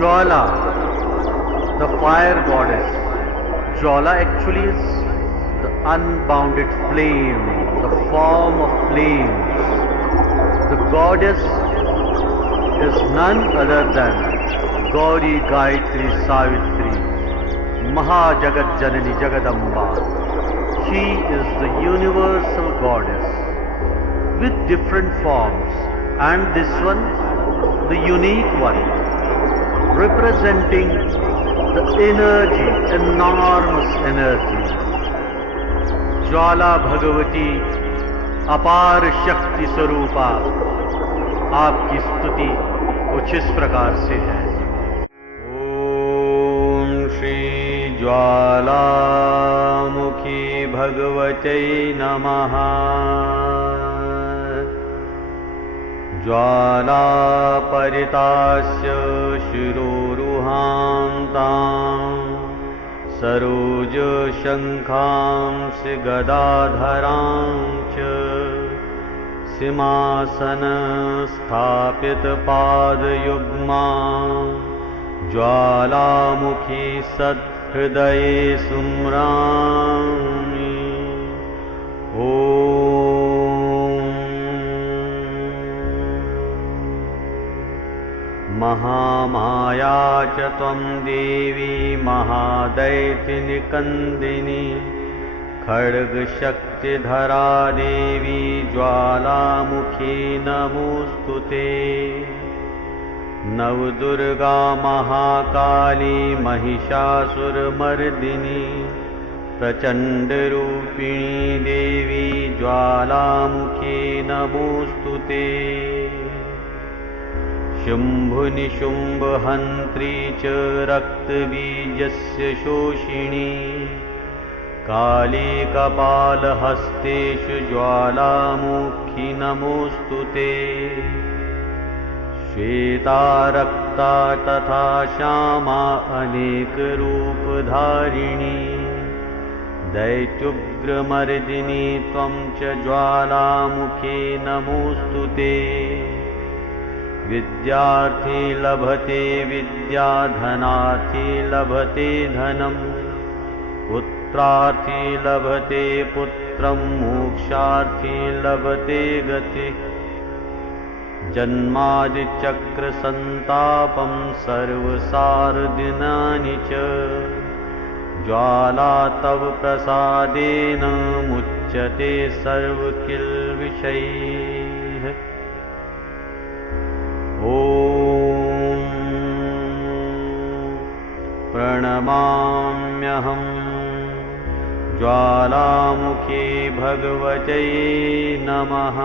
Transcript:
Jwala, the fire goddess. Jwala actually is the unbounded flame, the form of flames. The goddess is none other than Gauri Gayatri Savitri, Mahajagat Janani Jagadamba. She is the universal goddess with different forms, and this one, the unique one, representing the energy, enormous energy. ज्वाला भगवती अपार शक्ति स्वरूपा, आपकी स्तुति कुछ इस प्रकार से है। ओम श्री ज्वालामुखी भगवते नमः। ज्वाला परितास्य शिरोरुहान्तां सरोज शङ्खांश गदाधरां च सिंहासन स्थापित पादयुग्मां ज्वालामुखी सत्हृदये सुम्रामि। महामाया च त्वं देवी महादैत्यनिकन्दिनी खड्गशक्तिधरा देवी ज्वालामुखी नमोऽस्तुते। नवदुर्गा महाकाली महिषासुरमर्दिनी प्रचण्डरूपिणी देवी ज्वालामुखी नमोऽस्तुते। शुम्भनिशुम्भहन्त्री च रक्तबीजस्य शोषिणी काली कपालहस्तेषु ज्वालामुखी नमोऽस्तुते। श्वेता रक्ता तथा श्यामा अनेकरूपधारिणी दैत्युग्रमर्दिनी त्वं च ज्वालामुखी नमोऽस्तुते। विद्यार्थी लभते विद्या धनार्थी लभते धनम् पुत्रार्थी लभते पुत्रं मोक्षार्थी लभते गतिः। जन्मादिचक्रसन्तापं सर्वसारदिनानि च ज्वाला तव प्रसादेन मुच्यते सर्वकिल्बिषैः। ॐ प्रणमाम्यहं ज्वालामुखी भगवते नमः।